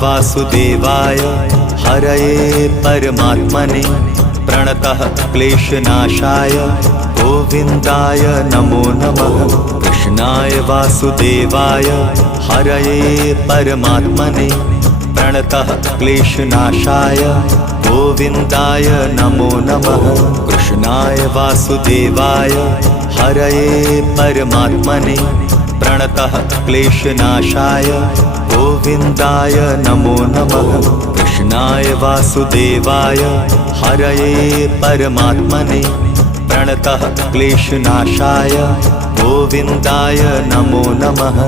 वासुदेवाय हरये परमात्मने प्रणतः क्लेशनाशाय गोविन्दाय नमो नमः। कृष्णाय वासुदेवाय हरये परमात्मने प्रणतः क्लेशनाशाय गोविन्दाय नमो नमः। कृष्णाय वासुदेवाय हरये परमात्मने प्रणतः क्लेशनाशाय गोविन्दाय नमो नमः। कृष्णाय वासुदेवाय हरये परमात्मने प्रणतः क्लेशनाशाय गोविन्दाय नमो नमः।